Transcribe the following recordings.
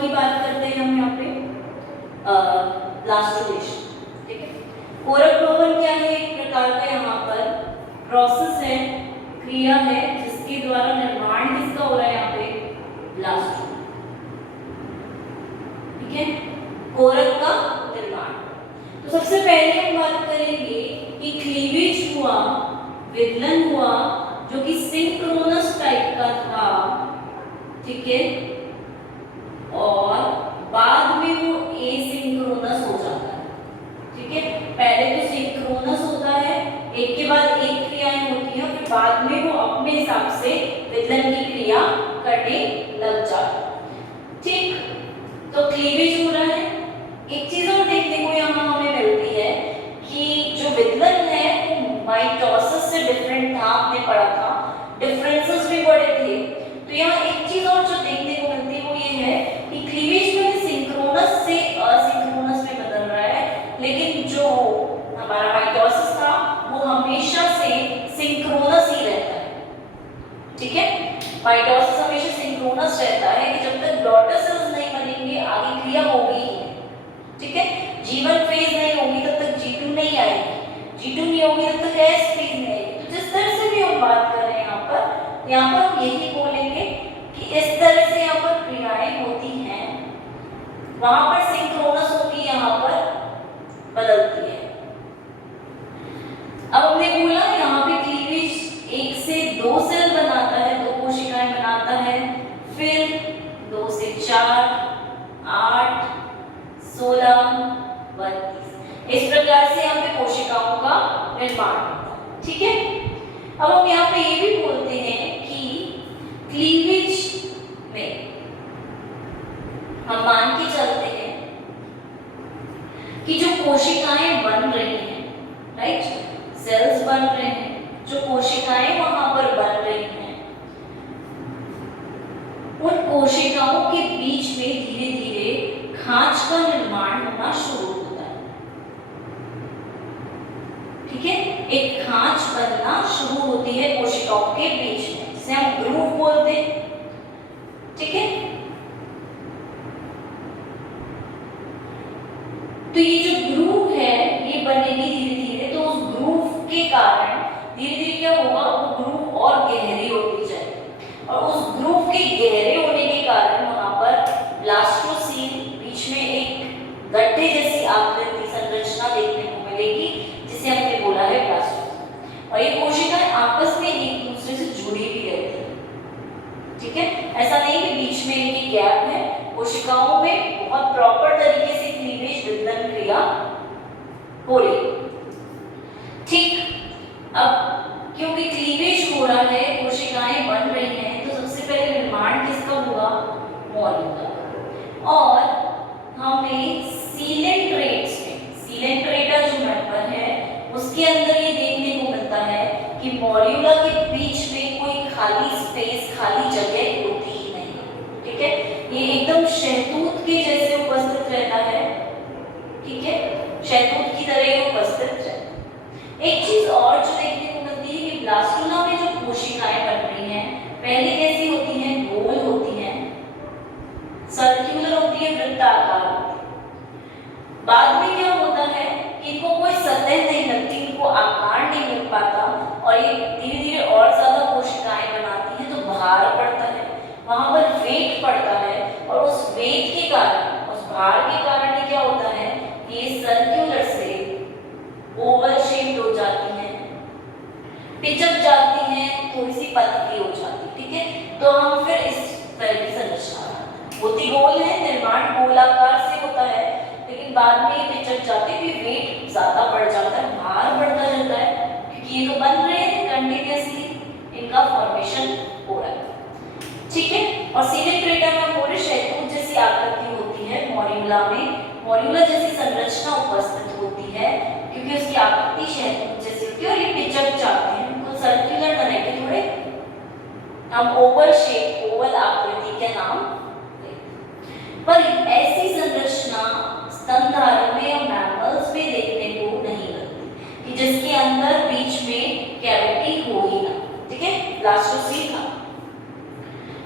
की बात करते हैं हम यहाँ पे ब्लास्टोलेशन, ठीक है। कोरक भवन क्या है? एक प्रकार का यहाँ पर प्रोसेस है, क्रिया है, जिसके द्वारा निर्माण किसका हो रहा है यहाँ पे? ब्लास्टोम, ठीक है, कोरक का निर्माण। तो सबसे पहले हम बात करेंगे कि क्लीवेज हुआ, विदलन हुआ, जो कि सिंक्रोनस टाइप का था, ठीक है, और बाद में वो एसिंक्रोनस हो जाता है, ठीक है। पहले तो सिंक्रोनस होता है, एक के बाद एक क्रियाएं होती हैं, फिर बाद में वो अपने हिसाब से विदलन की क्रिया करने लग जाता है, ठीक। तो क्लीवेज हो रहा है। एक चीज और देखने को यहाँ हमें मिलती है कि जो विदलन है वो माइटोसिस से डिफरेंट था, आपने पढ़ा था, डिफरेंसेस भी बड़े थे। तो यहाँ एक चीज और जो देखने को मिलती है वो ये है कि क्लीवेज में सिंक्रोनस से असिंक्रोनस में बदल रहा है, लेकिन जो हमारा माइटोसिस था वो हमेशा से सिंक्रोनस ही रहता है, ठीक है। माइटोसिस हमेशा सिंक्रोनस रहता है कि जब तक डॉटर सेल्स नहीं बनेंगे आगे क्रिया होगी ही, ठीक है। G1 फेज नहीं होगी तब तक G2 नहीं आएगी, G2 नहीं होगी तब तक S फेज नहीं आएगी। तो जिस तरह से भी हम बात कर रहे हैं यहाँ पर हम यही बोलेंगे कि इस तरह से यहाँ पर क्रियाएं होती हैं, वहां पर सिंक्रोनस होगी, यहाँ पर बदलती है। अब हमने बोला यहाँ पे क्लीवेज 1 से 2 सेल बनाता है, 2 कोशिकाएं बनाता है, फिर 2 से 4, 8, 16, 32, इस प्रकार से यहाँ पे कोशिकाओं का निर्माण होता है, ठीक है। अब हम यहाँ पे ये भी बोलते हैं कि क्लीवेज में हम मान के चलते हैं कि जो कोशिकाएं बन रही हैं, राइट, सेल्स बन रहे हैं, जो कोशिकाएं वहां पर बन रही हैं, उन कोशिकाओं के बीच में धीरे धीरे खांच का निर्माण होना शुरू होता है, ठीक है। एक खांच बनना शुरू होती है कोशिकाओं के बीच में, जिसे हम ग्रूव बोलते हैं, ठीक है। तो ये जो ग्रूव है ये बनेगी धीरे धीरे, तो उस ग्रूव के कारण धीरे धीरे क्या होगा, वो ग्रूव और गहरी होती जाएगी, और उस ग्रूव के गहरे होने के कारण वहां पर ब्लास्टोसील बीच में एक गड्ढे जैसी आकृति संरचना देखने को मिलेगी, जिसे हमने बोला है ब्लास्टोम। और ये कोशिकाएं आपस में एक दूसरे से जुड़ी भी रहती है, ठीक है। ऐसा नहीं कि बीच में इनकी गैप है, कोशिकाओं में बहुत प्रॉपर तरीके से क्लीवेज विदलन क्रिया हो रही, ठीक। अब क्योंकि क्लीवेज हो रहा है, कोशिकाएं बन रही हैं, तो सबसे पहले निर्माण किसका होगा? मॉड्यूला। और हमें सीलेंट्रेट्स में, सीलेंट्रेटा जो मेंबर है उसके अंदर ये देखने को मिलता है कि मॉड्यूला के बीच में कोई खाली स्पेस, खाली जगह होती ही नहीं, ठीक है। ये एकदम शहतूत के जैसे उपस्थित रहता है, ठीक है, शहतूत की तरह उपस्थित रहता है। एक चीज और जो देखने को मिलती है कि ब्लास्टोला में जो कोशिकाएं बन रही हैं पहले कैसी होती हैं? गोल होती हैं, सर्कुलर होती है, वृत्ताकार होती है। बाद में क्या होता है कि इनको कोई सतह नहीं लगती, इनको आकार नहीं मिल पाता, और ये धीरे धीरे और ज्यादा कोशिकाएं बनाती हैं, तो भार पड़ता है, वहां पर वेट पड़ता है, और उस वेट के कारण, उस भार के कारण ये क्या होता है कि ये सर्कुलर से ओवल शेप्ड हो जाती हैं, पिचक जाती हैं, थोड़ी सी पतली हो जाती है, ठीक है। तो हम फिर इस तरह की संरचना होती, गोल है, निर्माण गोलाकार से होता है, लेकिन बाद में ये पिचक जाते हैं, वेट ज्यादा बढ़ जाता है, भार बढ़ता जाता है, क्योंकि ये तो बन रहे हैं कंटिन्यूअसली, इनका फॉर्मेशन हो रहा है, ठीक है। और सीलेंट्रेटा में पूरे शहतूत जैसी आकृति होती है, मॉड्यूला में मॉड्यूला जैसी संरचना उपस्थित होती है, क्योंकि उसकी आकृति शहतूत जैसी होती है, और ये पिचक जाते हैं, उनको सर्कुलर न रहकर थोड़े हम ओवल शेप, ओवल आकृति के नाम देते। पर ऐसी संरचना स्तनधारी में या मैमल्स में देखने को नहीं मिलती कि जिसके अंदर बीच में कैविटी हो ही ना, ठीक है, ब्लास्टोसील था।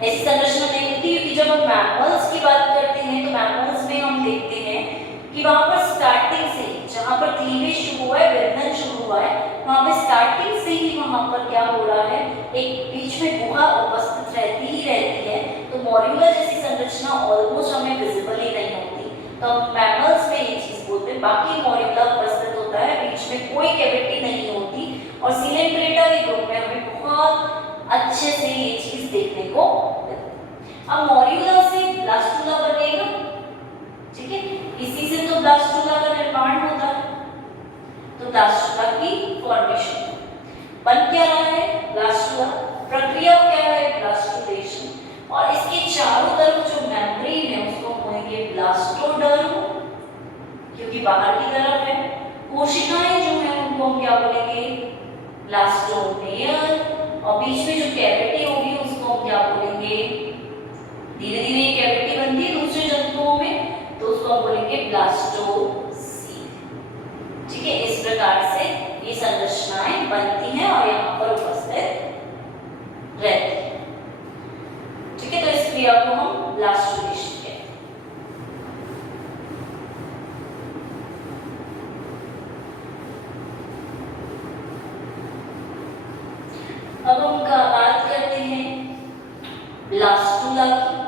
ऐसी संरचना नहीं होती, क्योंकि जब हम मैमल्स की बात करते हैं वहां पर स्टार्टिंग से जहां पर क्लीवेज शुरू हुआ है, विभेदन शुरू हुआ है, वहां पे स्टार्टिंग से ही वहां पर क्या हो रहा है, एक बीच में गुहा उपस्थित रहती ही रहती है। तो मॉड्यूलर जैसी संरचना ऑलमोस्ट हमें विजिबल ही नहीं होती, तो हम मैमल्स में ये चीज बोलते हैं। बाकी मॉड्यूलर उपस्थित होता है, बीच में कोई कैविटी नहीं होती, और सिलेंट्रेटा के ग्रुप में हमें बहुत अच्छे से ये चीज देखने को मिलती है। अब मॉड्यूलर से ब्लास्टुला बनेगा, ठीक है, इसी से तो ब्लास्टुला का निर्माण होता है। तो ब्लास्टुला की फॉर्मेशन बन क्या रहा है, ब्लास्टुला, प्रक्रिया क्या है, ब्लास्टुलेशन, और इसके चारों तरफ जो मेम्ब्रेन है उसको बोलेंगे ब्लास्टोडर्म, क्योंकि बाहर की तरफ है। कोशिकाएं जो है उनको हम क्या बोलेंगे, ब्लास्टोमेयर, और बीच में जो कैविटी होगी उसको हम क्या बोलेंगे, धीरे धीरे ये कैविटी बनती है दूसरे जंतुओं में, तो उसको हम बोलेंगे ब्लास्टोसील। ठीक है, इस प्रकार से ये संरचनाएं बनती हैं और यहाँ पर उपस्थित रहती हैं। ठीक है, तो इस क्रिया को हम ब्लास्टुलेशन कहते हैं। अब हम बात करते हैं ब्लास्टुला की,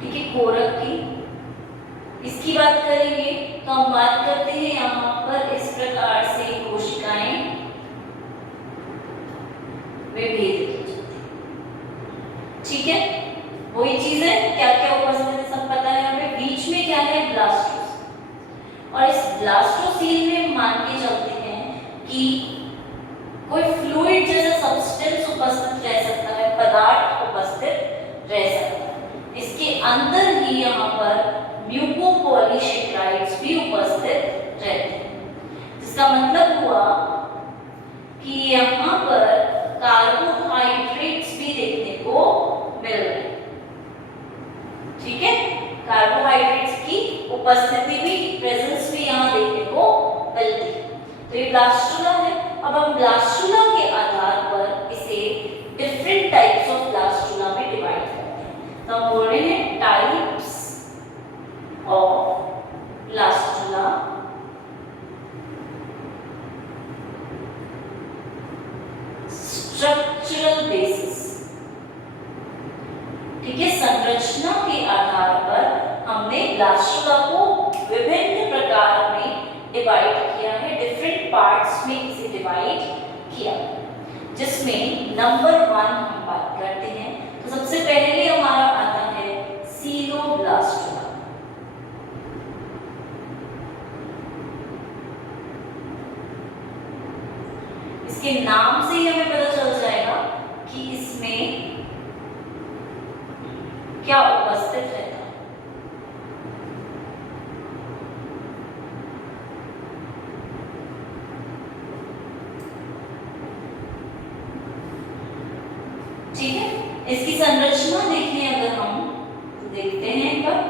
ठीक है, कोरक की। इसकी बात करेंगे तो हम बात करते हैं यहाँ पर इस प्रकार से कोशिकाएं विभेदित हो जाती है। ठीक है, वही चीज है, क्या क्या उपस्थित है सब पता है हमें। बीच में क्या है, ब्लास्टोसील, और इस ब्लास्टोसील में मान के चलते हैं कि कोई फ्लूइड जैसा सब्सटेंस उपस्थित रह सकता है, पदार्थ उपस्थित रह सकता है। इसके अंदर ही यहाँ पर म्यूकोपॉलीसेकेराइड्स भी उपस्थित रहते हैं, जिसका मतलब हुआ कि यहाँ पर कार्बोहाइड्रेट्स भी देखने को मिल रहे हैं। ठीक है, कार्बोहाइड्रेट्स की उपस्थिति भी, प्रेजेंस भी यहाँ देखने को मिलती है। तो ये ब्लास्टुला है। अब हम ब्लास्टुला के आधार पर इसे डिफरेंट टाइप्स ऑफ ब्लास्टुला में डिवाइड करते हैं। तो हम बोल रहे हैं types of blastula, structural basis. ठीक है, संरचना के आधार पर हमने ब्लास्टुला को विभिन्न प्रकार में डिवाइड किया है, डिफरेंट पार्ट्स में इसे डिवाइड किया, जिसमें नंबर 1 हम बात करते हैं। तो सबसे पहले हमारा आता है सीलोब्लास्टुला। इसके नाम से ही हमें पता चल जाएगा कि इसमें क्या उपस्थित रहता है। ठीक है, इसकी संरचना देखिए, अगर हम देखते हैं एक बार,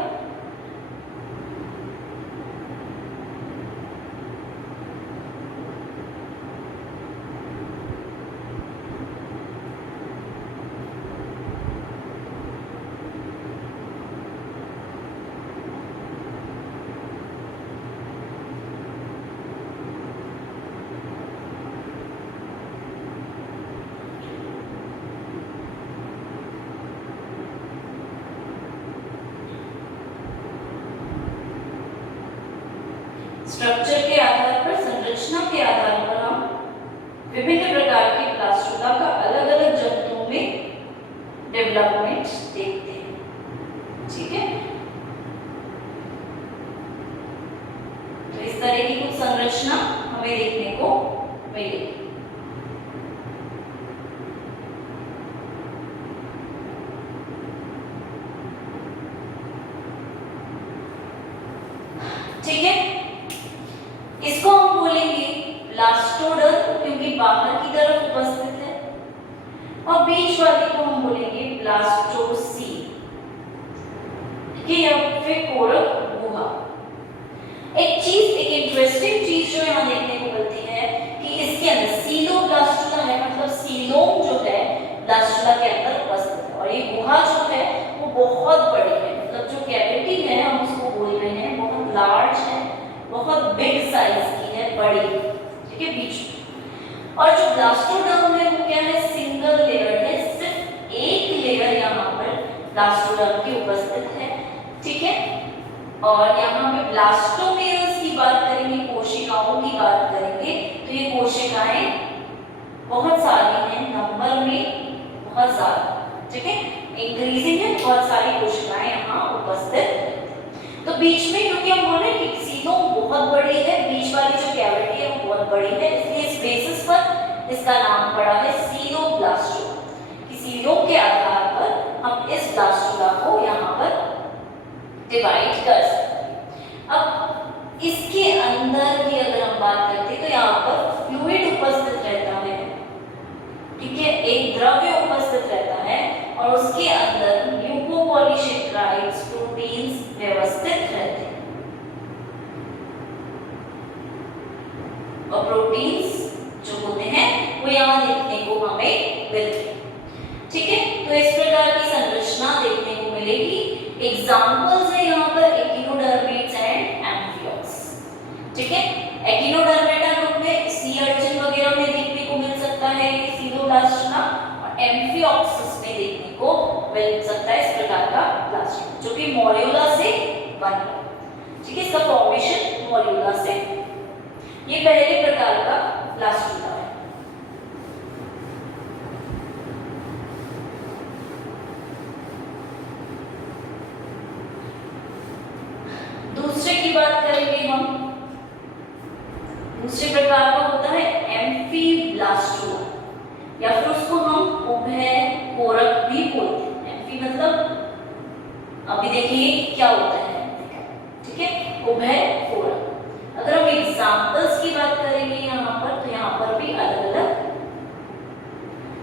स्ट्रक्चर के आधार पर, संरचना के आधार पर हम विभिन्न प्रकार के ब्लास्टुला का अलग अलग जंतुओं में डेवलपमेंट देखते हैं। ठीक है, तो इस तरह की कुछ संरचना हमें देखने को मिलेगी। ठीक है, इसको हम बोलेंगे ब्लास्टोडर्म, क्योंकि बाहर की तरफ उपस्थित है, और बीच वाले को हम बोलेंगे ब्लास्टोसील। ठीक है, या फिर कोरक गुहा। एक चीज, एक इंटरेस्टिंग चीज जो यहाँ देखने को मिलती है कि इसके अंदर सीलोब्लास्टुला है, मतलब सीलोम जो है ब्लास्टुला के अंदर उपस्थित है, और ये गुहा जो है वो बहुत बड़ी है, मतलब जो कैविटी है हम उसको बोल रहे हैं बहुत बिग साइज की है, बड़ी, ठीक है, बीच में। और जो ब्लास्टोडर्म है वो क्या है, सिंगल लेयर है, सिर्फ एक लेयर यहाँ पर ब्लास्टोडर्म की उपस्थित है, ठीक है। और यहाँ पे ब्लास्टोमेयर्स की बात करेंगे, कोशिकाओं की बात करेंगे, तो ये कोशिकाएं बहुत सारी हैं, नंबर में बहुत ज्यादा, ठीक है, इंक्रीजिंग है, बहुत सारी कोशिकाएं यहाँ उपस्थित है। तो बीच में, क्योंकि हम बोल रहे हैं कि सीलोम बहुत बड़ी है, बीच वाली जो कैविटी है वो बहुत बड़ी है, इसलिए इस बेसिस पर इसका नाम पड़ा है सीलोब्लास्टोमा, कि सीलोम के आधार पर हम इस ब्लास्टोमा को यहाँ पर डिवाइड कर सकते हैं। अब इसके अंदर की अगर हम बात करते हैं तो यहाँ पर फ्लूइड उपस्थित रहता है, ठीक है, एक द्रव्य उपस्थित रहता है और उसके अंदर ल्यूकोपॉलीसेकेराइड्स, प्रोटीन्स व्यवस्थित रहते हैं। और प्रोटीन्स जो होते हैं वो यहाँ देखने को हमें मिलते हैं, ठीक है। तो इस प्रकार की संरचना देखने को मिलेगी। एग्जाम्पल्स है यहाँ पर एकिनोडर्मेट्स एंड एम्फिओक्स, ठीक है। एकिनोडर्मेटा ग्रुप में सी अर्चिन वगैरह में देखने को मिल सकता है ये सीलोब्लास्टोमा, और एम्फिओक्स में देखने को मिल सकता है इस प्रकार का ब्लास्टोमा, जो कि मॉड्यूला से बना है, ठीक है। इसका फॉर्मेशन मॉड्यूला से, ये पहले प्रकार का ब्लास्टोमा है। दूसरे की बात करेंगे हम, दूसरे प्रकार का होता है एम्फीब्लास्टोमा, या फिर उसको हम उभयकोरक भी बोलते हैं। एम्फी मतलब अभी देखिए क्या होता है, ठीक है, उभयकोरक। अगर हम एग्जाम्पल्स की बात करेंगे यहाँ पर, तो यहाँ पर भी अलग अलग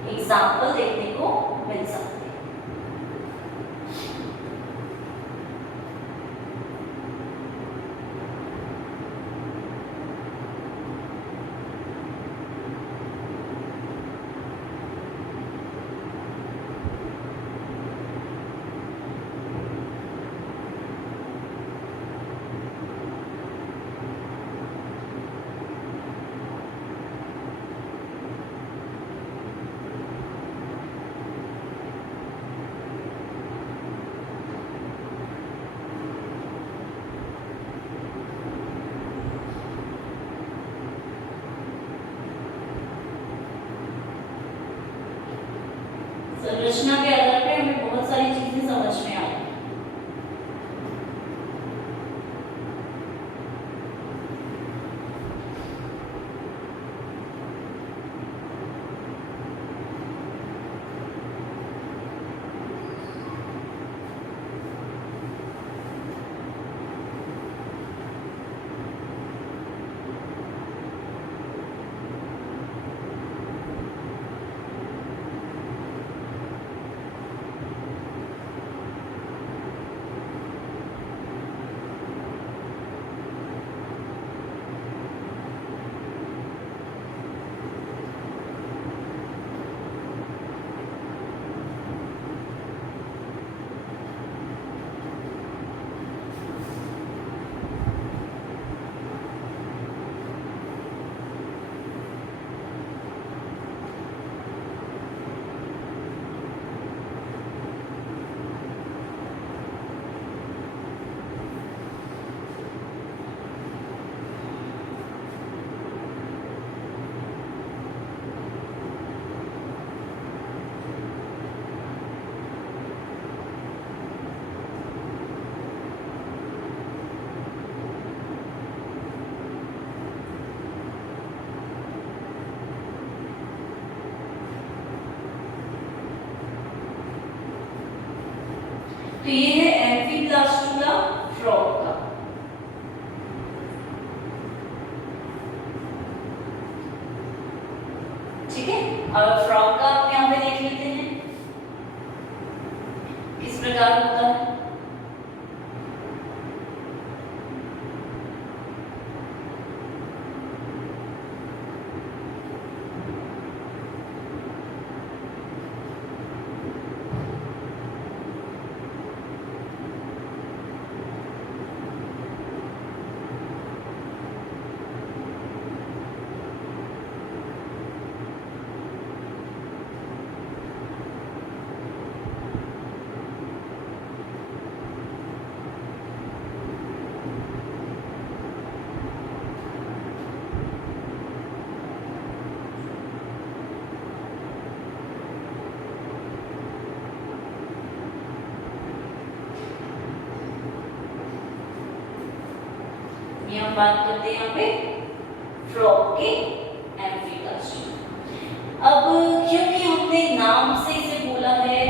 एग्जाम्पल देखने को मिल सकते हैं। संरचना के आधार पर हमें बहुत सारी चीजें समझ में आती हैं। तो ये है एम्फीब्लास्टोमा फ्रॉग का, ठीक है। अब फ्रॉग का आप यहाँ पे देख लेते हैं किस प्रकार होता है। बात करते हैं यहाँ पे फ्रॉग के एम्फीब्लास्टुला। अब क्योंकि हमने नाम से इसे बोला है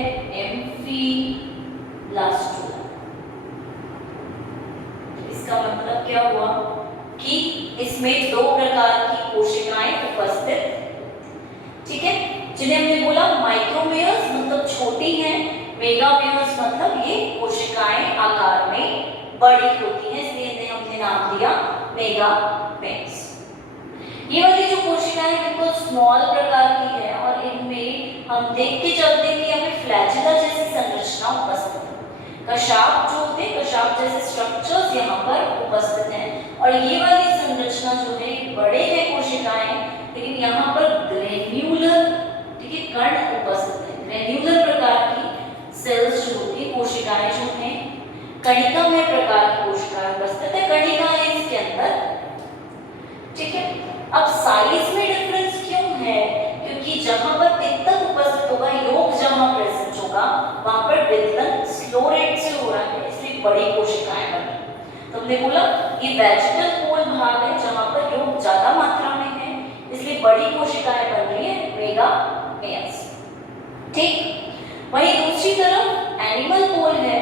एम्फीब्लास्टुला, इसका मतलब क्या हुआ कि इसमें दो प्रकार की कोशिकाएं उपस्थित, ठीक है, जिन्हें हमने बोला माइक्रोमेयर्स मतलब छोटी हैं, मेगामेयर्स मतलब ये कोशिकाएं आकार में बड़ी होती हैं, इसलिए इन्हें हमने नाम दिया मेगामेयर्स। ये वाली जो कोशिकाएं बिल्कुल स्मॉल प्रकार की है और इनमें हम देख के चलते हैं कि यहाँ पे फ्लैजिला जैसी संरचना उपस्थित है, कशाप जो होते हैं, कशाप जैसे स्ट्रक्चर्स यहाँ पर उपस्थित हैं। और ये वाली संरचना जो है बड़े हैं कोशिकाएं, लेकिन यहाँ पर ग्रेन्यूलर, ठीक है, कण उपस्थित है। ग्रेन्यूलर प्रकार की सेल्स जो होती है, कोशिकाएं जो हैं, कणिकामय प्रकार की कोशिकाएं उपस्थित है, कणिका है इसके अंदर, ठीक है। अब साइज में डिफरेंस क्यों है? क्योंकि जहां पर पित्तक उपस्थित होगा, योग जहां प्रेजेंट होगा, वहां पर वितरण स्लो रेट से हो रहा है, इसलिए बड़ी कोशिकाएं बन रही। तो हमने बोला ये वेजिटल पोल भाग है जहां पर योग ज्यादा मात्रा में है, इसलिए बड़ी कोशिकाएं बन रही है, मेगामेयर्स, ठीक। वहीं दूसरी तरफ एनिमल पोल है,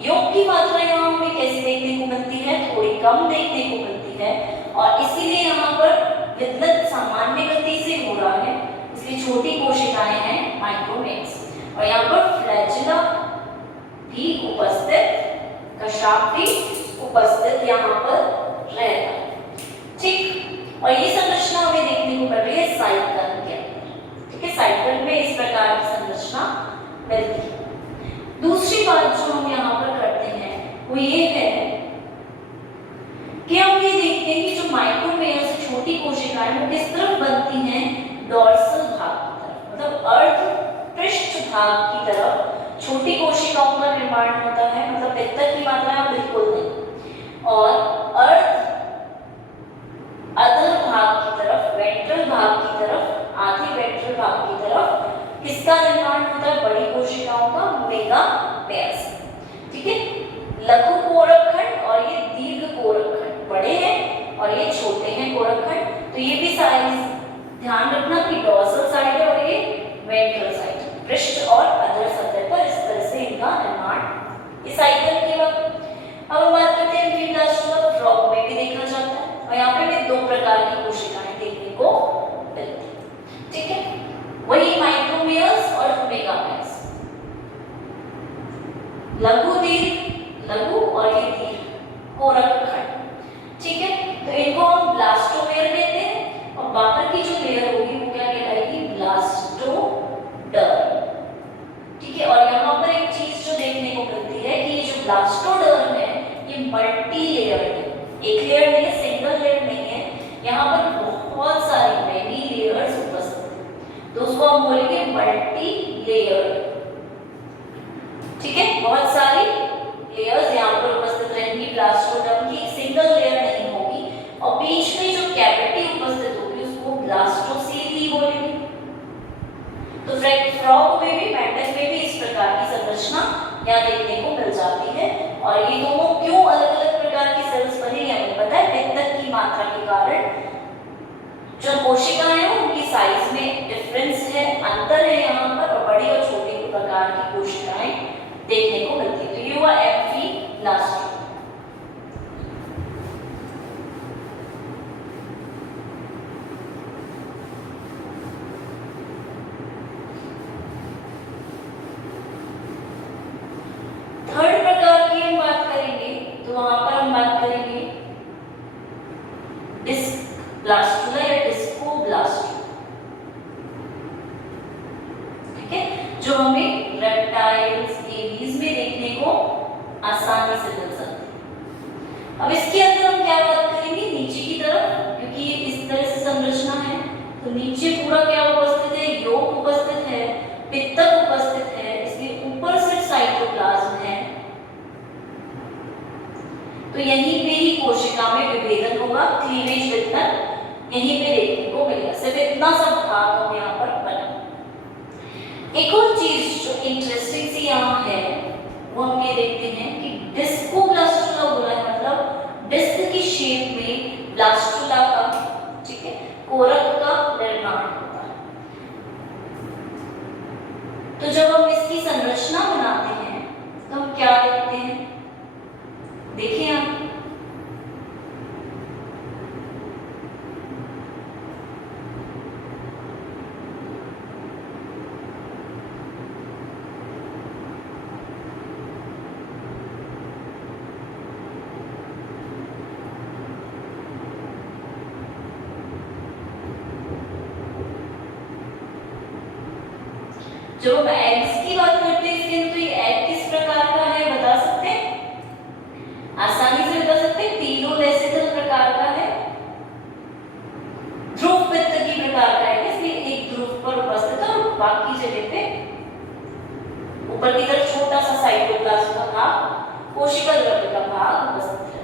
योग की मात्रा यहाँ हमें कैसे देखने को मिलती है? थोड़ी कम देखने को मिलती है, और इसीलिए यहाँ पर वितरण सामान्य गति से हो रहा है, इसलिए छोटी कोशिकाएं हैं माइक्रोमेयर्स। और यहाँ पर फ्लैजिला भी उपस्थित, कशाप भी उपस्थित यहाँ पर रहता है, ठीक। और ये संरचना हमें देखने को मिल रही है साइकल के अंदर, ठीक है, साइकल में इस प्रकार की संरचना मिलती है। दूसरी बात जो हम यहाँ पर करते हैं वो ये है कि हम ये देखते हैं कि जो माइक्रोमेयर से छोटी कोशिकाएं वो किस तरफ बनती हैं? डॉर्सल भाग की तरफ, मतलब अर्ध पृष्ठ भाग की तरफ छोटी कोशिकाओं का निर्माण होता है, मतलब पित्तक की मात्रा बिल्कुल नहीं। और अर्ध अधर भाग की तरफ, वेंट्रल भाग की तरफ, आधे वेंट्रल भाग की तरफ किसका निर्माण होता है? बड़ी कोशिकाओं का, मेगामेयर्स, ठीक है। लघु कोरक खंड और ये दीर्घ कोरक खंड, बड़े हैं और ये छोटे हैं कोरक खंड। तो ये भी साइज ध्यान रखना कि डॉर्सल साइड है और ये वेंट्रल साइड, पृष्ठ और अधर सतह पर इस तरह से इनका निर्माण इस साइकिल के वक्त। अब हम बात करते हैं एम्फीब्लास्टुला, फ्रॉग में भी देखा जाता है, और यहाँ पे भी दो प्रकार की कोशिकाएं देखने को मिलती है, ठीक है, वही माइक्रोमेयर्स और मेगामेयर्स। लघु दीर्घ, लघु और ये दीर्घ कोरक खंड, ठीक है। तो इनको हम ब्लास्टोमेयर कहते हैं, और बाहर की जो लेयर होगी वो क्या कहलाएगी? ब्लास्टोडर्म, ठीक है। और यहाँ पर एक चीज जो देखने को मिलती है कि ये जो ब्लास्टोडर्म है ये मल्टी लेयर है, एक लेयर नहीं है, सिंगल लेयर नहीं है, यहाँ पर बहुत सारी मेनी लेयर्स उपस्थित है, तो उसको हम बोलेंगे मल्टी लेयर, ठीक है। बहुत सारी लेयर्स यहाँ पर उपस्थित रहेंगी ब्लास्टोडर्म की, सिंगल लेयर नहीं होगी, और बीच में जो कैविटी उपस्थित होगी उसको ब्लास्टोसील बोलेंगे। तो फ्रॉग में भी, मेंढक में भी इस प्रकार की संरचना यहाँ देखने को मिल जाती है। और ये दोनों क्यों अलग अलग प्रकार की सेल्स बनी हमें पता है, पित्तक की मात्रा के कारण जो कोशिकाएं हैं उनकी साइज में डिफरेंस है, अंतर है यहाँ पर, और बड़ी और छोटी प्रकार की कोशिकाएं देखने को मिलती है। तो ये हुआ एम्फीब्लास्टुला। थर्ड प्रकार की हम बात करेंगे, तो वहां पर हम बात करेंगे डिस्कब्लास्टुला या डिस्कोब्लास्टुला, ठीक है, जो हमें रेप्टाइल्स, एवीज में देखने को आसानी से मिल सकते हैं। अब इसके अंदर हम क्या बात करेंगे? नीचे की तरफ, क्योंकि ये इस तरह से संरचना है, तो नीचे पूरा क्या उपस्थित है? योग उपस्थित है, पित्तक उपस्थित है, इसलिए ऊपर सिर्फ साइटोप्लाज्म है, तो यहीं पे ही कोशिका में विभेदन होगा, क्लीवेज वितरण यहीं पे देखने को मिलेगा। सिर्फ इतना सा भाग हम यहाँ पर बना। एक और चीज जो इंटरेस्टिंग सी यहाँ है वो हम ये देखते हैं कि डिस्कोब्लास्टुला बोला है, मतलब डिस्क की शेप में कोरक का निर्माण होता है। तो जब हम इसकी संरचना बनाते हैं तो हम क्या देखते हैं, देखिए आप, जब हम एग्स की बात करते हैं इसके अंदर, तो ये एग किस प्रकार का है बता सकते हैं, आसानी से बता सकते हैं, पीलोलेसिकल प्रकार का है, ध्रुव पित्त की प्रकार का है, इसलिए एक ध्रुव पर उपस्थित है और बाकी जगह पे ऊपर की तरफ छोटा सा साइटोप्लाज्म का भाग, कोशिका द्रव्य का भाग उपस्थित रहता है।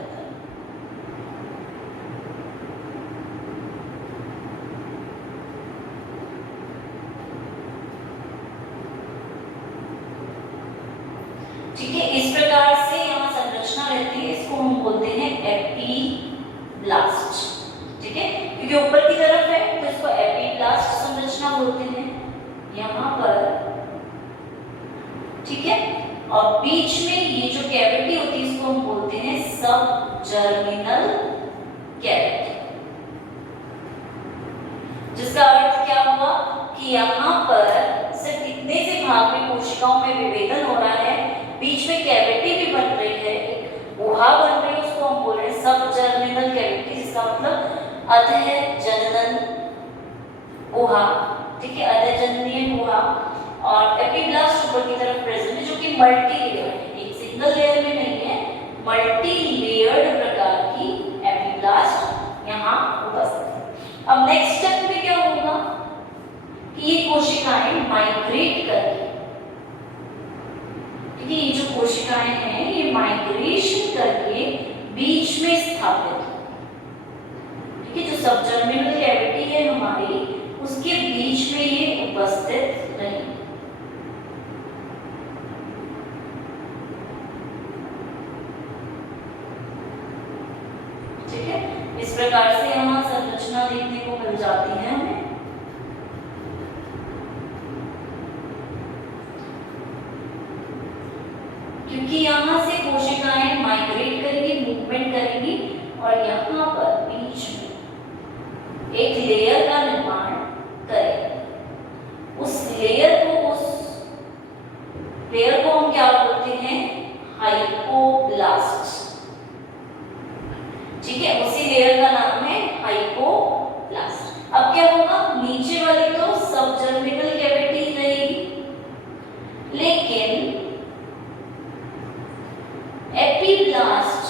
ठीक है, इस प्रकार से यहाँ संरचना रहती है, इसको हम बोलते हैं एपीब्लास्ट। ठीक है, क्योंकि ऊपर की तरफ है तो इसको एपीब्लास्ट संरचना बोलते हैं यहाँ पर। ठीक है, और बीच में ये जो कैविटी होती है इसको हम बोलते हैं सब जर्मिनल कैविटी, जिसका अर्थ क्या हुआ कि यहाँ पर सिर्फ इतने से भाग में कोशिकाओं में विभेदन हो रहा है, बीच में कैविटी भी बन रही है, एक गुहा बन रही है, उसको हम बोल रहे हैं सब जर्मिनल कैविटी, जिसका मतलब अधः जनन गुहा। ठीक है, अधः जननीय गुहा। और एपीब्लास्ट ऊपर की तरफ प्रेजेंट है, जो कि मल्टी लेयर है, एक सिंगल लेयर में नहीं है, मल्टी लेयर्ड प्रकार की एपीब्लास्ट यहाँ उपस्थित है। अब नेक्स्ट स्टेप में क्या होगा कि ये कोशिकाएं माइग्रेट करके, क्योंकि ये जो कोशिकाएं हैं ये माइग्रेशन करके बीच में स्थापित है। ठीक है, जो सबजर्मिनल कैविटी है हमारी, उसके बीच में ये उपस्थित रहेंगे। ठीक है, इस प्रकार से यहाँ संरचना देखने को मिल जाती है हमें। क्योंकि यहाँ से कोशिकाएं माइग्रेट करेंगी, मूवमेंट करेंगी और यहाँ पर बीच में एक लेयर का निर्माण करेंगे। उस लेयर को हम क्या बोलते हैं, हाइपोब्लास्ट। ठीक है, उसी लेयर का नाम है हाइपोब्लास्ट। अब क्या होगा, नीचे वाली तो सबजर्मिनल कैविटी रहेगी, लेकिन एपीब्लास्ट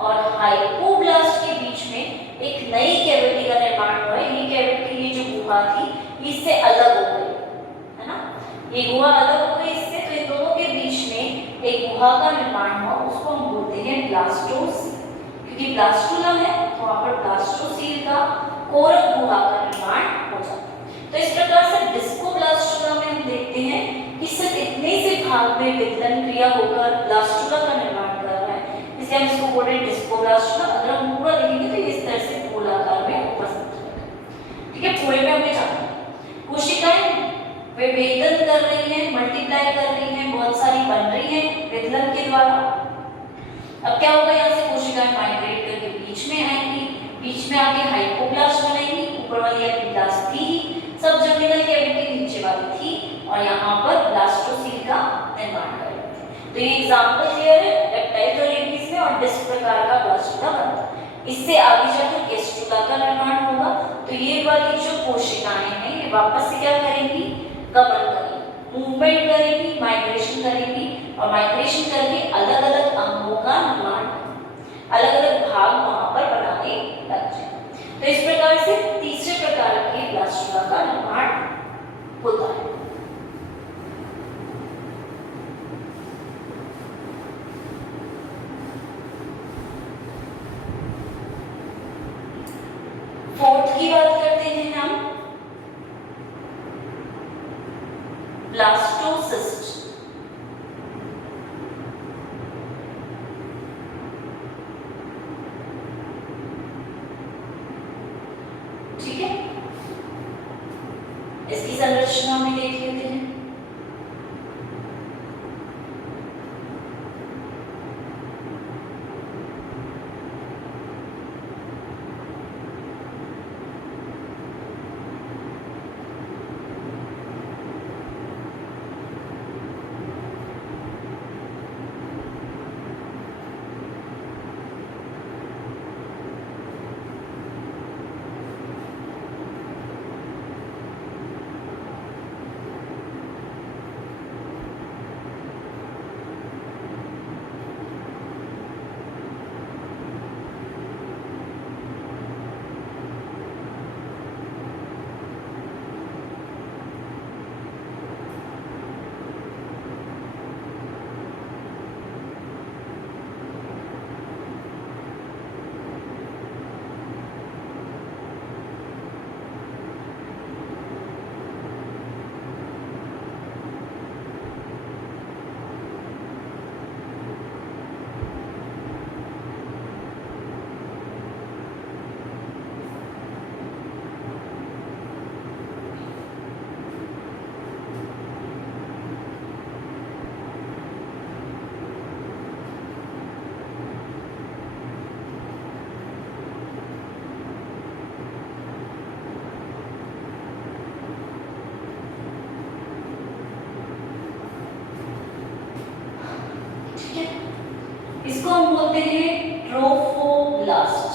और हाइपोब्लास्ट के बीच में एक नई कैविटी का निर्माण हुआ है। ये कैविटी, ये जो गुहा थी, इससे अलग हो गई है ना, ये गुहा अलग हो गई इससे, तो इन दोनों के बीच में एक गुहा का निर्माण हुआ, उसको हम बोलते हैं ब्लास्टोसील। क्योंकि ब्लास्टुला है तो वहां पर ब्लास्टोसील का कोरक गुहा का निर्माण हो जाता है। तो इस प्रकार से डिस्कोब्लास्टुला में हम देखते हैं कि सिर्फ इतने से भाग में विदलन क्रिया होकर ब्लास्टुला का निर्माण कर रहा है, इसलिए हम इसको बोल रहे हैं डिस्कोब्लास्टुला। अगर हम पूरा देखेंगे तो इस तरह से गोलाकार में उपस्थित है। ठीक है, पूरे में हमें जानना है, कोशिकाएं विभेदन कर रही हैं, मल्टीप्लाई कर रही हैं, बहुत सारी बन रही हैं विदलन के द्वारा। अब क्या होगा, यहाँ से कोशिकाएं माइग्रेट करके बीच में आएंगी, बीच में आके हाइपोब्लास्ट बनेंगी, ऊपर वाली एपीब्लास्ट थी, सबजर्मिनल कैविटी नीचे वाली थी, और यहाँ पर ब्लास्टोसील का निर्माण करेंगे। तो ये एग्जांपल क्लियर है, रेप्टाइल करेंगे में और डिस्क प्रकार का ब्लास्टुला बनता है। इससे आगे जाकर गेस्ट्रुला का निर्माण होगा। तो ये वाली जो कोशिकाएं हैं ये वापस से क्या करेंगी, गमन करेंगी, मूवमेंट करेंगी, माइग्रेशन करेंगी, और माइग्रेशन करके अलग अलग अंगों का निर्माण, अलग अलग भाग वहां पर बनाने लग जाएंगे। तो इस प्रकार से तीसरे प्रकार के ब्लास्टुला का निर्माण होता है। फोर्थ की बात करते हैं हम, ब्लास्टोसिस्ट। ठीक है, संरचना में देख लेते हैं। इसको हम बोलते हैं ट्रोफोब्लास्ट।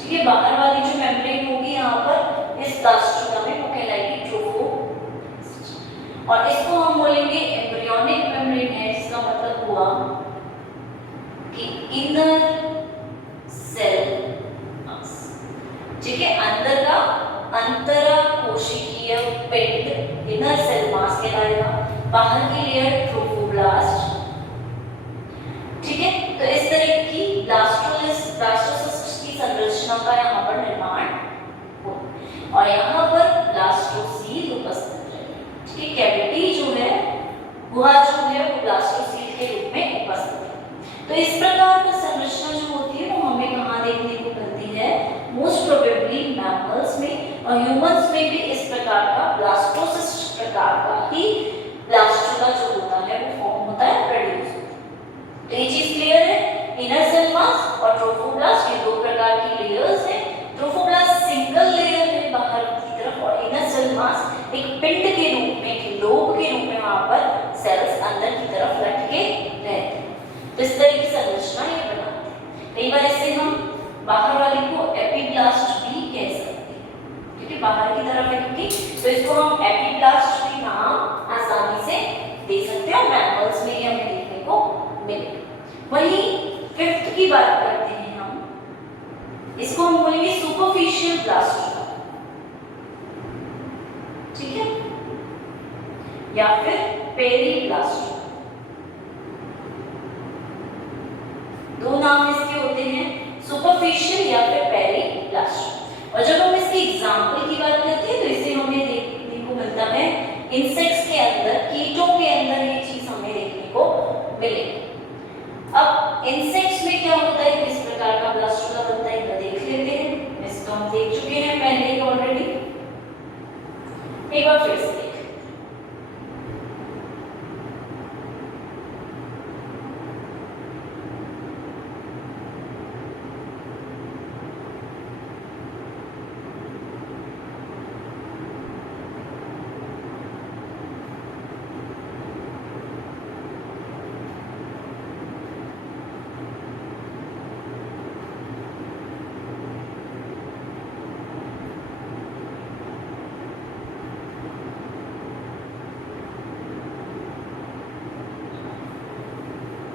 ठीक है, बाहर वाली जो मेम्ब्रेन होगी यहाँ पर इस ब्लास्टुला में वो कहलाएगी ट्रोफोब्लास्ट। और इसको हम बोलेंगे एम्ब्रियोनिक मेम्ब्रेन है, इसका मतलब हुआ कि इनर सेल मास। ठीक है, अंदर का अंतरा कोशिकीय पिंड इनर सेल मास कहलाएगा, बाहर की लेयर ट्रोफोब्लास्ट। ठीक है, तो इस तरह की ब्लास्टोसिस्ट की संरचना का यहाँ पर निर्माण हो और यहाँ पर ब्लास्टोसील उपस्थित है। ठीक है, कैविटी जो है गुहा जो है वो ब्लास्टोसील के रूप में उपस्थित है। तो इस प्रकार की संरचना जो होती है वो हमें कहाँ देखने को मिलती है? मोस्ट प्रोबेबली मैमल्स में और ह्यूमंस में भी इस प्रकार का ब्लास्टोसिस्ट प्रकार का ही ब्लास्टुला जो होता है वो फॉर्म होता है, प्रोड्यूस। तो ये चीज क्लियर है, इनर सेल मास और ट्रोफोब्लास्ट ये दो प्रकार की लेयर्स हैं। ट्रोफोब्लास्ट सिंगल लेयर है बाहर की तरफ और इनर सेल मास एक पिंड के रूप में, एक लोब के रूप में वहां पर सेल्स अंदर की तरफ लटके रहते हैं। तो इस तरह की संरचना ये बनाते हैं। कई बार इससे हम बाहर वाले को एपिब्लास्ट भी कह सकते हैं, क्योंकि बाहर की तरफ है क्योंकि, तो इसको हम एपिब्लास्ट भी नाम आसानी से दे सकते हैं और मैमल्स में ये हमें देखने को मिलेगा। वहीं फिफ्थ की बात करते हैं हम, इसको हम बोलेंगे सुपरफिशियल ब्लास्टुला। ठीक है, या फिर पेरीब्लास्टुला, दो नाम इसके होते हैं, सुपरफिशियल या फिर पेरीब्लास्टुला। और जब हम इसके एग्जाम्पल की बात करते हैं तो इसे हमें देखने को मिलता है इंसेक्ट्स के अंदर, कीटों के अंदर ये चीज हमें देखने को मिलेगी। अब इंसेक्ट्स में क्या होता है, किस प्रकार का ब्लास्टुला बनता है इनका देख लेते हैं। इसको हम देख चुके हैं पहले ही ऑलरेडी, एक बार फिर से देख।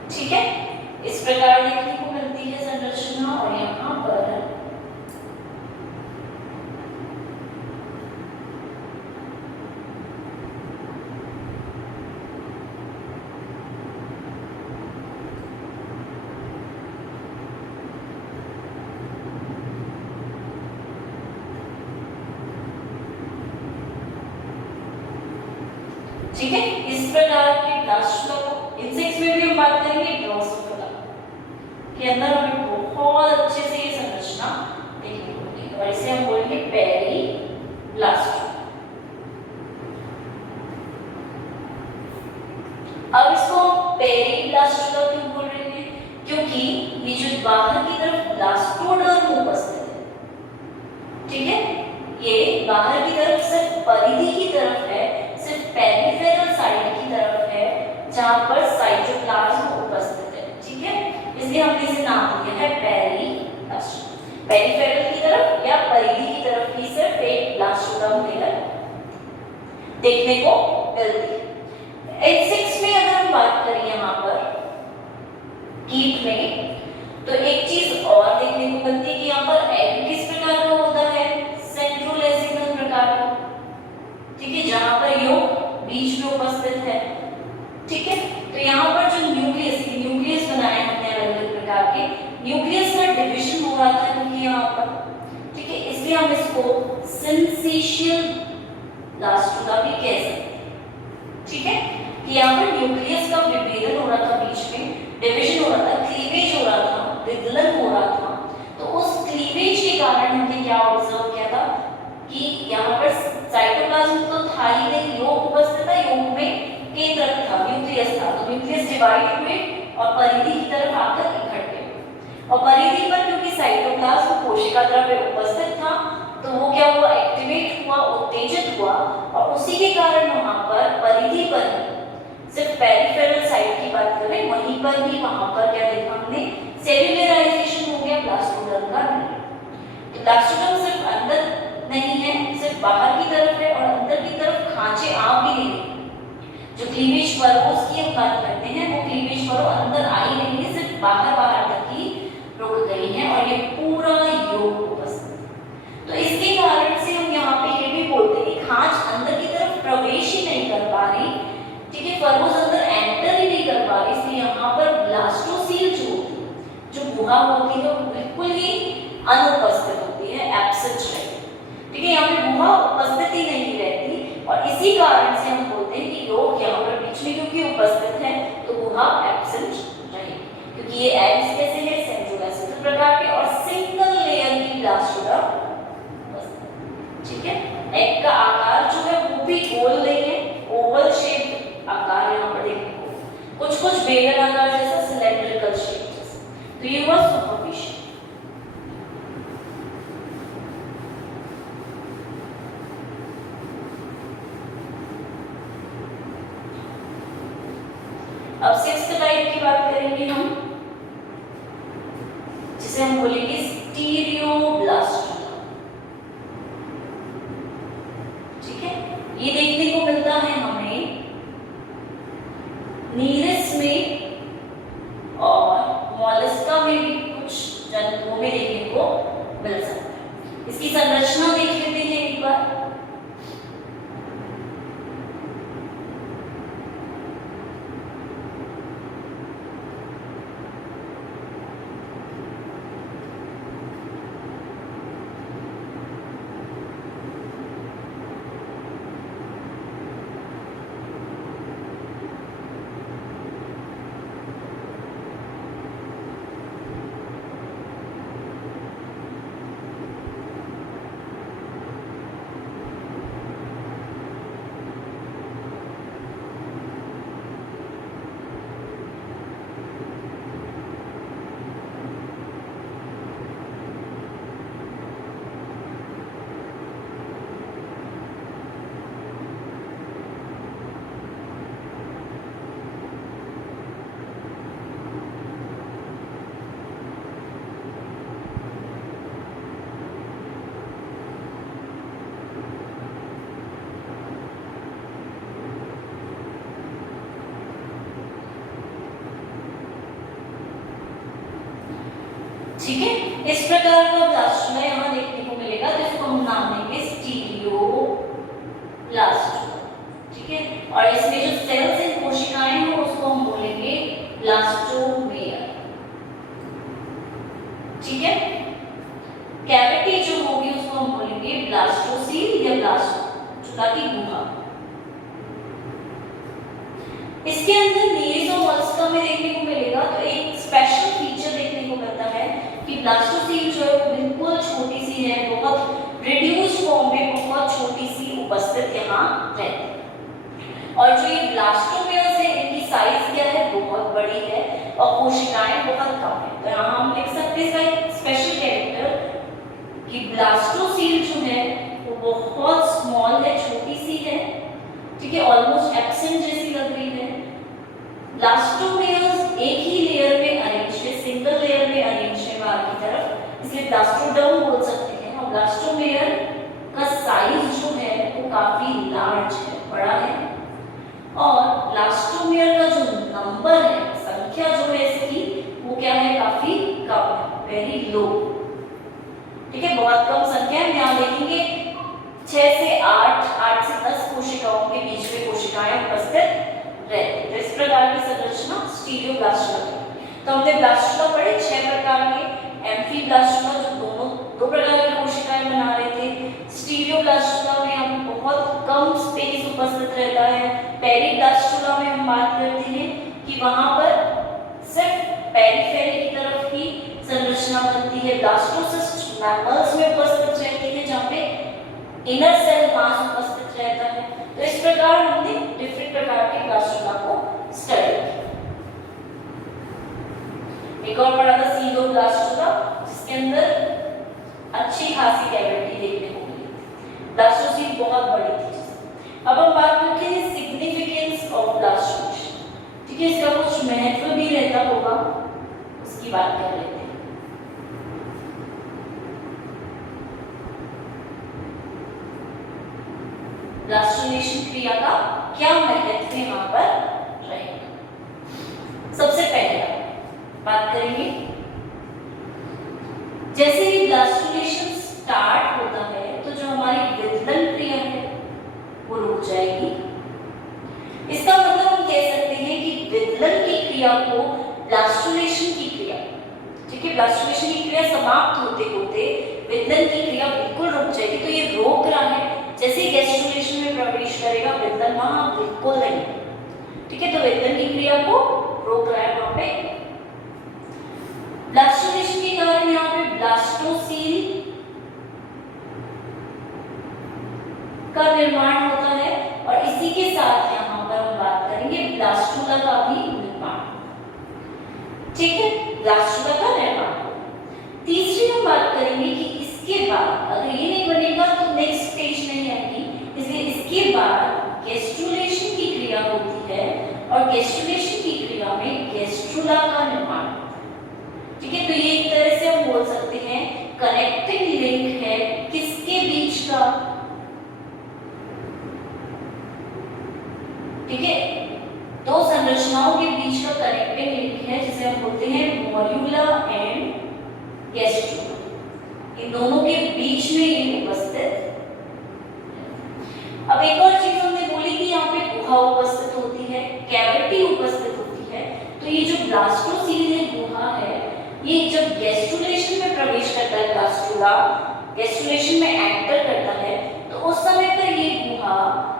ठीक है, इस प्रकार देखने को मिलती है संरचना। और यहाँ पर ठीक है, इस प्रकार के ब्लास्टुला को इंसेक्ट्स में भी हम बात करेंगे ड्रोसोफिला के अंदर हमें बहुत अच्छे से ये संरचना देखने को मिलेगी और इसे हम बोलेंगे पेरीब्लास्टुला। अब इसको पेरिब्लास्टुला क्यों बोल रहे हैं? क्योंकि ये जो बाहर की तरफ ब्लास्टोडर्म उपस्थित है, ठीक है, ये बाहर की तरफ सिर्फ परिधि की तरफ है, सिर्फ पेरिफेरल साइड की तरफ है जहां पर साइटोप्लाज्म उपस्थित है, ठीक है, इसलिए हमने इसे नाम दिया है पेरिब्लास्टुला। पेरिफेरल की तरफ या परिधि की तरफ ही सिर्फ एक ब्लास्टोडर्म लेयर देखने को मिलती है। इंसेक्ट्स में अगर हम बात करें यहाँ पर कीट में, तो एक चीज और देखने को मिलती है कि यहाँ पर एग किस प्रकार का होता है? सेंट्रोलेसिकल प्रकार का, ठीक है, जहां पर योग बीच में उपस्थित है, ठीक है। तो यहाँ पर जो न्यूक्लियस बनाए हमने अलग अलग प्रकार के, न्यूक्लियस का डिविजन हो रहा था क्योंकि यहाँ पर, ठीक है, इसलिए हम इसको सिंसिशियल ब्लास्टुला भी कह सकते हैं, ठीक है, कि यहाँ पर न्यूक्लियस का विभेदन हो रहा था, बीच में डिवीजन हो रहा था, क्लीवेज हो रहा था, विदलन हो रहा था। तो उस क्लीवेज के कारण हमने क्या ऑब्जर्व किया था कि यहाँ पर साइटोप्लाज्म तो था ही नहीं, योग उपस्थित था, योग में केंद्रक था, न्यूक्लियस था, तो न्यूक्लियस डिवाइड हुए और परिधि की तरफ आकर इकट्ठे हुए, और परिधि पर क्योंकि साइटोप्लाज्म कोशिका द्रव्य उपस्थित था तो वो क्या हुआ? एक्टिवेट हुआ, उत्तेजित हुआ, और उसी के कारण वहां पर परिधि पर सिर्फ पेरिफेरल साइड की बात करें, वहीं पर भी वहां पर क्या देखा हमने? सेल्यूलराइजेशन हो गया ब्लास्टोडर्म का। तो ब्लास्टोडर्म सिर्फ अंदर नहीं है, सिर्फ बाहर की तरफ है, और अंदर की तरफ खांचे आ भी नहीं है। जो क्लीवेज फरोज की हम बात करते हैं, वो क्लीवेज फरो अंदर आई नहीं है, सिर्फ बाहर तक ही रुक गई है, और ये पूरा योग उपस्थित। तो इसके कारण से हम यहाँ पे ये भी बोलते हैं कि खांच अंदर की तरफ प्रवेश ही नहीं कर पा रही, ठीक है, फरोज अंदर एंटर ही नहीं कर पा रही, इसलिए यहाँ पर ब्लास्टोसील जो होती है, जो गुहा होती है, वो बिल्कुल ही अनुपस्थित होती है, एब्सेंट रहती है, ठीक है, यहाँ पे गुहा उपस्थित ही नहीं रहती, और इसी कारण से हम बोलते हैं कि योग यहाँ पर बीच में क्योंकि उपस्थित है तो गुहा एब्सेंट रहेगी, क्योंकि ये एग्स कैसे है? सेंट्रोलेसिकल प्रकार के, और सिंगल लेयर की ब्लास्टुला, ठीक है। एग का आकार जो है वो भी गोल नहीं है, ओवल शेप आकार यहाँ पर देखने को, कुछ बेलन आकार जैसा, सिलेंड्रिकल शेप जैसा। तो ये हुआ सुपरफिशियल। अब सिक्स्थ टाइप की बात करेंगे हम, जिसे हम बोलेंगे स्टीरियोब्लास्टुला, ठीक है। ये देखने को मिलता है हमें नीरिस में और मॉलस्का में भी, कुछ जंतुओं में देखने को मिल सकता है। इसकी संरचना देख लेते हैं एक बार। ठीक है, इस प्रकार का ब्लास्टुला यहाँ देखने को मिलेगा, जिसको हम नाम देंगे स्टीरियोब्लास्टुला, ठीक है। और इसमें जो सेल्स एंड कोशिकाएं हैं उसको हम बोलेंगे ब्लास्टोमेयर, ठीक है। कैविटी जो होगी उसको हम बोलेंगे ब्लास्टोसील या ब्लास्टुला की गुहा। इसके अंदर नीरिस और मॉलस्का में देखने को मिलेगा, तो एक स्पेशल फीचर देखने को मिलता है कि ब्लास्टोसील जो है वो बिल्कुल छोटी सी है, बहुत रिड्यूस्ड फॉर्म में बहुत छोटी सी उपस्थित यहाँ रहती है। और जो ये ब्लास्टोमेयर्स है, इनकी साइज साइज क्या है, बहुत बड़ी है और कोशिकाएं बहुत कम है। तो यहाँ हम लिख सकते हैं इसका एक स्पेशल कैरेक्टर कि ब्लास्टोसील जो है वो बहुत स्मॉल है, छोटी सी है, ठीक है, ऑलमोस्ट एब्सेंट जैसी लग रही है। ब्लास्टोमेयर्स एक ही लेयर में अरेंज है, सिंगल लेयर में अरेंज है बाहर की तरफ, इसलिए ब्लास्टोडर्म बोल सकते हैं। और ब्लास्टोमेयर का साइज जो है वो काफी लार्ज है, बड़ा है। और ब्लास्टोमेयर का जो नंबर है, संख्या जो है इसकी, वो क्या है, काफी कम है, वेरी लो, ठीक है, बहुत कम संख्या है। यहाँ देखेंगे 6 से 8 से 10 कोशिकाओं के बीच में कोशिकाएं उपस्थित रहती है। इस प्रकार की संरचना स्टीरियोब्लास्टुला है। तो हमने ब्लास्टुला पढ़े 6 प्रकार के, एम्फीब्लास्टुला जो दो प्रकार की कोशिकाएं बना रहे थे, स्टीरियोब्लास्टुला में हम बहुत कम स्पेस उपस्थित रहता है, पेरिब्लास्टुला में हम बात करते हैं कि वहां पर सिर्फ पेरिफेरी की तरफ ही संरचना बनती है। ब्लास्टोसिस्ट मैमल्स में उपस्थित रहती है जहाँ पे इनर सेल मास उपस्थित रहता है। तो इस प्रकार हमने डिफरेंट प्रकार के ब्लास्टुला को स्टडी किया। एक और पढ़ा था सीडोब्लास्टुला, जिसके अंदर अच्छी खासी कैविटी देखने को मिली। ब्लास्टोसील बहुत बड़ी थी। अब हम बात करते हैं सिग्निफिकेंस ऑफ ब्लास्टोसिल, ठीक है, इसका कुछ महत्व भी रहता होगा, उसकी बात कर लेते हैं। ब्लास्टोनेशन क्रिया का क्या महत्व यहाँ पर रहेगा। सबसे पहले बात करेंगे, जैसे ही ब्लास्टोनेशन स्टार्ट होता है तो जो हमारी विदलन क्रिया है वो रुक जाएगी। इसका मतलब हम कह सकते हैं कि विदलन की क्रिया को ब्लास्टोनेशन की क्रिया, ठीक है, ब्लास्टोनेशन की क्रिया समाप्त होते होते विदलन की क्रिया बिल्कुल रुक जाएगी। तो ये रोक रहा है, जैसे ही गैस्ट्रुलेशन में प्रवेश करेगा विदलन वहां बिल्कुल नहीं, ठीक है, तो विदलन की क्रिया को रोक रहा है वहां पे। ब्लास्टोनेशन के कारण यहाँ पे ब्लास्टोसील का निर्माण होता है और इसी के साथ यहाँ पर हम बात करेंगे ब्लास्टुला का भी निर्माण, ठीक है, ब्लास्टुला का निर्माण। तीसरी हम बात करेंगे कि इसके बाद अगर ये नहीं बनेगा तो नेक्स्ट स्टेज नहीं आएगी, इसलिए इसके बाद गैस्ट्रुलेशन की क्रिया होती है और गैस्ट्रुलेशन की क्रिया में गैस्ट्रुला का निर्माण, ठीक है। तो ये एक तरह से हम बोल सकते हैं कनेक्टिंग लिंक है किसके बीच का, ठीक है, दो संरचनाओं के बीच का कनेक्टिंग लिंक है जिसे हम बोलते हैं मॉड्यूला एंड गैस्ट्रुला। इन दोनों के बीच में ये उपस्थित। अब एक और चीज हमने बोली कि यहाँ पे गुहा उपस्थित होती है, कैविटी उपस्थित होती है। तो ये जो ब्लास्टोसील है, गुहा है, ये जब गैस्ट्रुलेशन में प्रवेश करता है, ब्लास्टुला गैस्ट्रुलेशन में एंटर करता है, तो उस समय पर ये गुहा,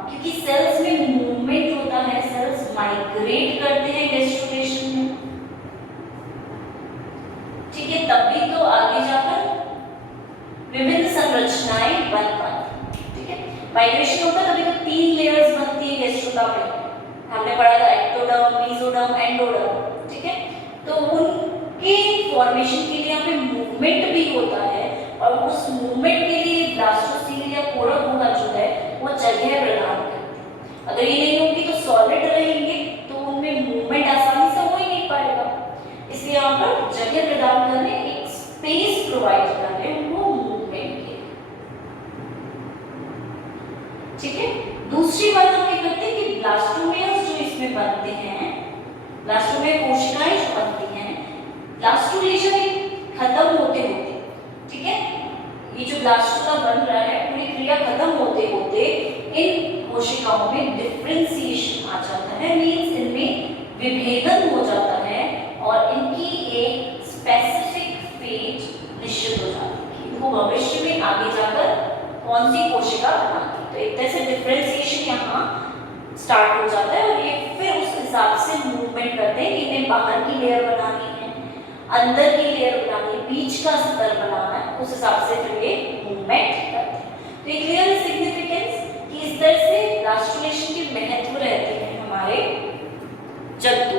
क्योंकि सेल्स में मूवमेंट होता है, सेल्स माइग्रेट करते हैं गैस्ट्रुलेशन में, ठीक है, तभी तो आगे जाकर विभिन्न संरचनाएं बन पाती, ठीक है। माइग्रेशन होता है तभी तो 3 लेयर्स बनती है गैस्ट्रुला में, हमने पढ़ा था एक्टोडर्म, मेसोडर्म, एंडोडर्म, ठीक है। तो उनके फॉर्मेशन के लिए यहाँ पे मूवमेंट भी होता है और उस मूवमेंट के लिए ब्लास्टोसील या कोरा गुहा जो है वो जगह प्रदान करती है। अगर ये नहीं होगी तो सॉलिड रहेंगे तो उनमें मूवमेंट आसानी से हो ही नहीं पाएगा, इसलिए यहाँ पर जगह प्रदान करने, एक स्पेस प्रोवाइड करने उनको मूवमेंट के, ठीक है। दूसरी बात हम ये करते हैं कि ब्लास्टोमेयर्स जो इसमें बनते हैं, ब्लास्टोमेयर कोशिकाएं जो बनती हैं, ब्लास्टोलेशन खत्म होते होते, ठीक है, ये जो ब्लास्टुला बन रहा है पूरी क्रिया खत्म होते होते इन कोशिकाओं में डिफरेंशिएशन आ जाता है, मींस इनमें विभेदन हो जाता है और इनकी एक स्पेसिफिक फेट निश्चित हो जाती है, वो भविष्य में आगे जाकर कौन सी कोशिका बनाती है। तो एक तरह से डिफरेंशिएशन यहाँ स्टार्ट हो जाता है और ये फिर उस हिसाब से मूवमेंट करते हैं कि इन्हें बाहर की लेयर बनानी है, अंदर की लेयर बनानी है, बीच का स्तर बनाना है, उस हिसाब से फिर ये मूवमेंट करते हैं। तो ये क्लियर है सिग्निफिकेंस कि इस तरह से ब्लास्टोलेशन के महत्व रहते हैं हमारे जब